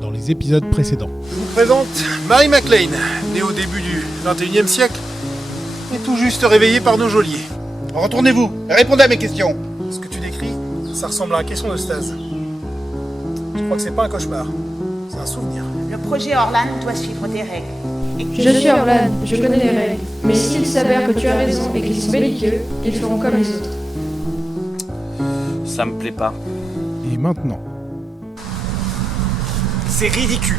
dans les épisodes précédents. Je vous présente Mary MacLane, née au début du XXIe siècle et tout juste réveillée par nos geôliers. Retournez-vous et répondez à mes questions. Ce que tu décris, ça ressemble à un caisson de stase. Je crois que c'est pas un cauchemar, c'est un souvenir. Le projet Orlan doit suivre des règles. Je suis Orlan, je connais les règles. Mais s'il s'avère que tu as raison et qu'ils sont belliqueux, ils feront comme les autres. Ça me plaît pas. Et maintenant, C'est ridicule.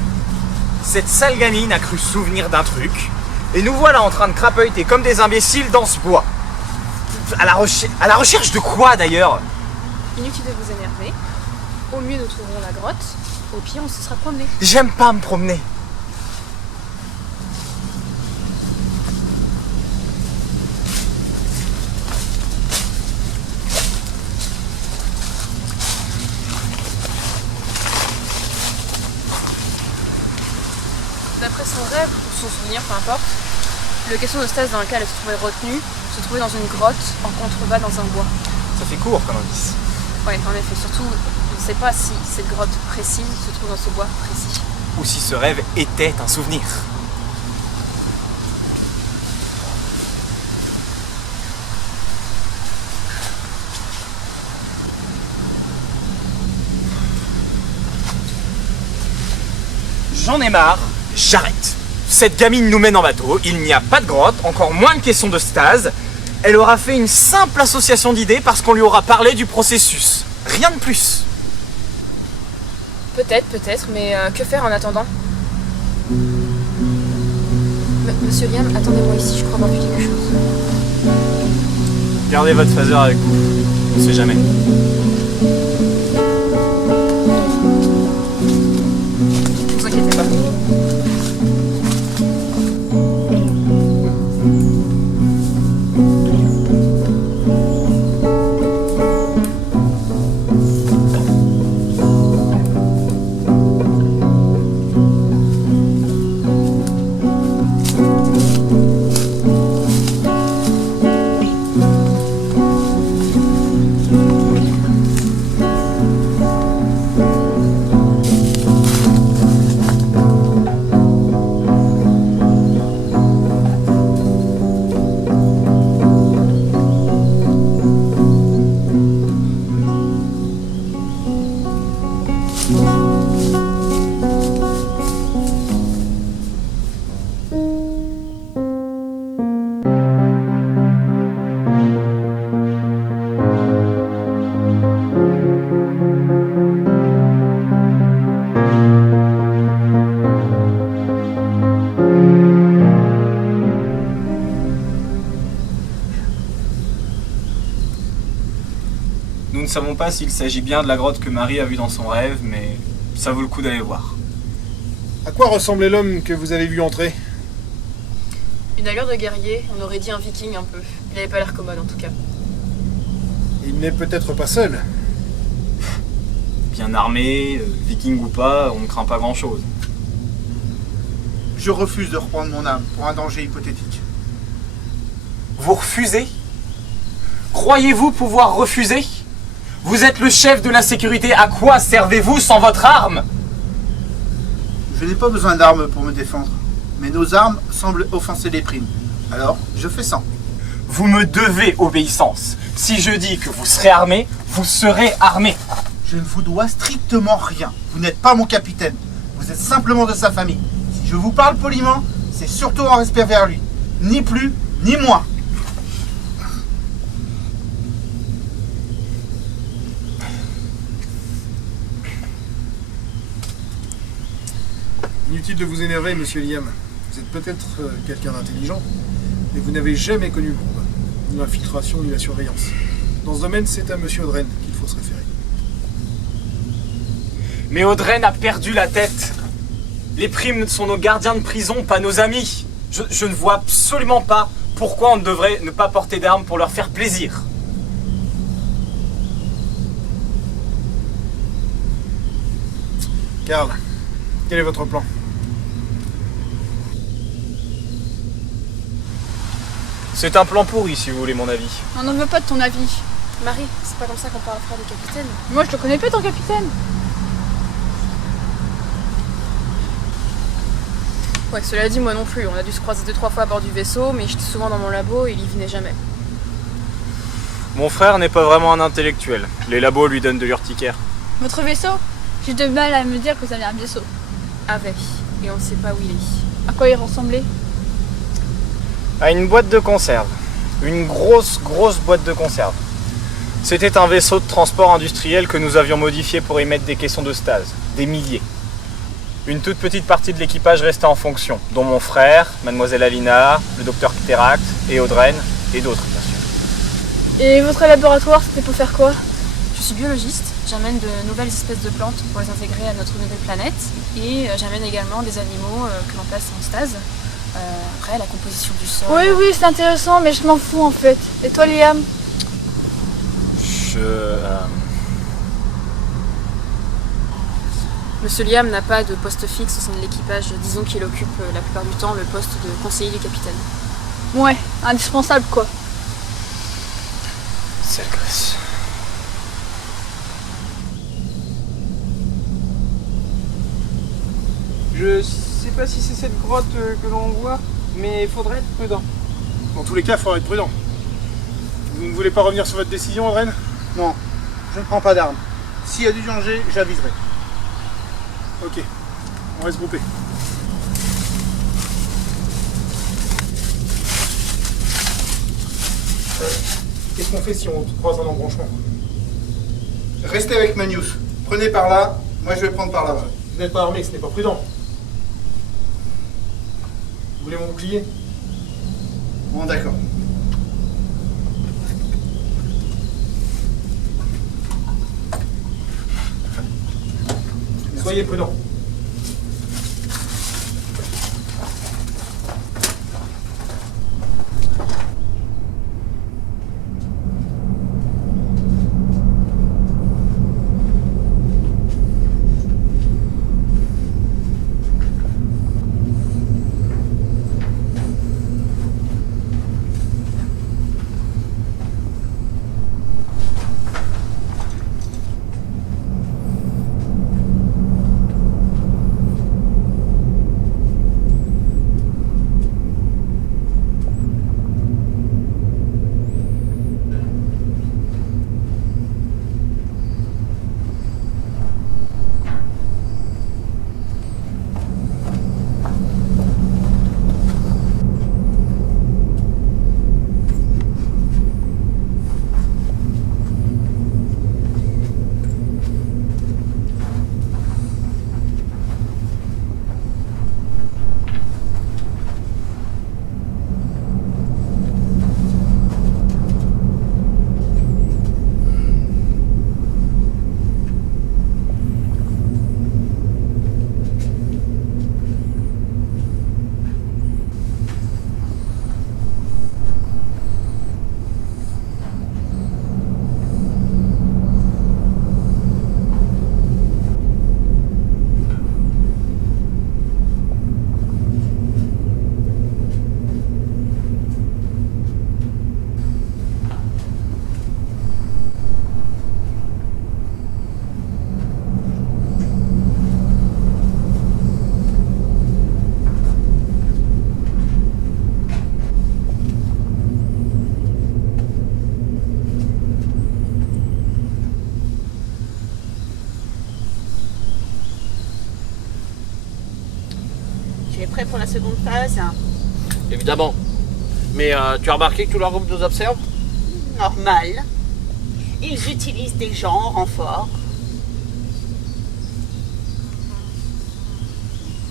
Cette sale gamine a cru se souvenir d'un truc, et nous voilà en train de crapahuter comme des imbéciles dans ce bois. À la recherche de quoi d'ailleurs? Inutile de vous énerver. Au mieux, nous trouverons la grotte. Au pire, on se sera promené. J'aime pas me promener. D'après son rêve, ou son souvenir, peu importe, le caisson de stase dans lequel elle se trouvait retenue se trouvait dans une grotte en contrebas dans un bois. Ça fait court comme indice. Ouais, en effet. Surtout, on ne sait pas si cette grotte précise se trouve dans ce bois précis. Ou si ce rêve était un souvenir. J'en ai marre, j'arrête. Cette gamine nous mène en bateau, il n'y a pas de grotte, encore moins de caisson de stase. Elle aura fait une simple association d'idées parce qu'on lui aura parlé du processus. Rien de plus. Peut-être, mais que faire en attendant? Monsieur Liam, attendez-moi ici, je crois avoir vu quelque chose. Gardez votre phaser avec vous, on sait jamais. Ne vous inquiétez pas. Nous ne savons pas s'il s'agit bien de la grotte que Marie a vue dans son rêve, mais ça vaut le coup d'aller voir. À quoi ressemblait l'homme que vous avez vu entrer? Une allure de guerrier, on aurait dit un viking un peu. Il avait pas l'air commode en tout cas. Il n'est peut-être pas seul. Bien armé, viking ou pas, on ne craint pas grand-chose. Je refuse de reprendre mon âme pour un danger hypothétique. Vous refusez? Croyez-vous pouvoir refuser? Vous êtes le chef de la sécurité, à quoi servez-vous sans votre arme? Je n'ai pas besoin d'armes pour me défendre, mais nos armes semblent offenser les primes. Alors, je fais sans. Vous me devez obéissance. Si je dis que vous serez armé, vous serez armé. Je ne vous dois strictement rien. Vous n'êtes pas mon capitaine. Vous êtes simplement de sa famille. Si je vous parle poliment, c'est surtout en respect vers lui. Ni plus, ni moins. Inutile de vous énerver, monsieur Liam. Vous êtes peut-être quelqu'un d'intelligent, mais vous n'avez jamais connu le combat, ni l'infiltration, ni la surveillance. Dans ce domaine, c'est à monsieur Audren qu'il faut se référer. Mais Audren a perdu la tête. Les primes sont nos gardiens de prison, pas nos amis. Je ne vois absolument pas pourquoi on devrait ne pas porter d'armes pour leur faire plaisir. Karl, quel est votre plan? C'est un plan pourri, si vous voulez mon avis. On n'en veut pas de ton avis. Marie, c'est pas comme ça qu'on parle au frère du capitaine. Moi, je le connais pas, ton capitaine. Ouais, cela dit, moi non plus. On a dû se croiser 2-3 fois à bord du vaisseau, mais j'étais souvent dans mon labo et il y venait jamais. Mon frère n'est pas vraiment un intellectuel. Les labos lui donnent de l'urticaire. Votre vaisseau? J'ai de mal à me dire que ça vient un vaisseau. Avec. Et on ne sait pas où il est. À quoi il ressemblait? À une boîte de conserve. Une grosse boîte de conserve. C'était un vaisseau de transport industriel que nous avions modifié pour y mettre des caissons de stase. Des milliers. Une toute petite partie de l'équipage restait en fonction, dont mon frère, mademoiselle Alina, le docteur Pteract et Audreyne, et d'autres bien sûr. Et votre laboratoire, c'était pour faire quoi? Je suis biologiste. J'amène de nouvelles espèces de plantes pour les intégrer à notre nouvelle planète. Et j'amène également des animaux que l'on place en stase. Après, la composition du sol... Oui, c'est intéressant, mais je m'en fous en fait. Et toi, Liam? Monsieur Liam n'a pas de poste fixe au sein de l'équipage. Disons qu'il occupe la plupart du temps le poste de conseiller du capitaine. Ouais, indispensable quoi. C'est le gosse. Je sais pas si c'est cette grotte que l'on voit, mais il faudrait être prudent. Dans tous les cas, il faudra être prudent. Vous ne voulez pas revenir sur votre décision, Audreyne? Non, je ne prends pas d'armes. S'il y a du danger, j'aviserai. Ok, on reste groupé. Qu'est-ce qu'on fait si on croise un embranchement? Restez avec Manius. Prenez par là, moi je vais prendre par là-bas. Vous n'êtes pas armé, ce n'est pas prudent. Vous voulez mon bouclier? Bon, d'accord. Soyez prudent. Tu es prêt pour la seconde phase? Évidemment. Mais tu as remarqué que tout leur groupe nous observe? Normal. Ils utilisent des gens en renfort.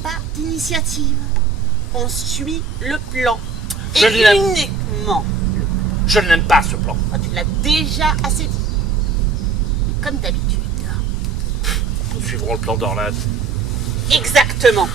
Pas d'initiative. On suit le plan. Je Et l'aime. uniquement. Je n'aime pas ce plan. Ah, tu l'as déjà assez dit. Comme d'habitude. Nous suivrons le plan d'Orlade. Exactement.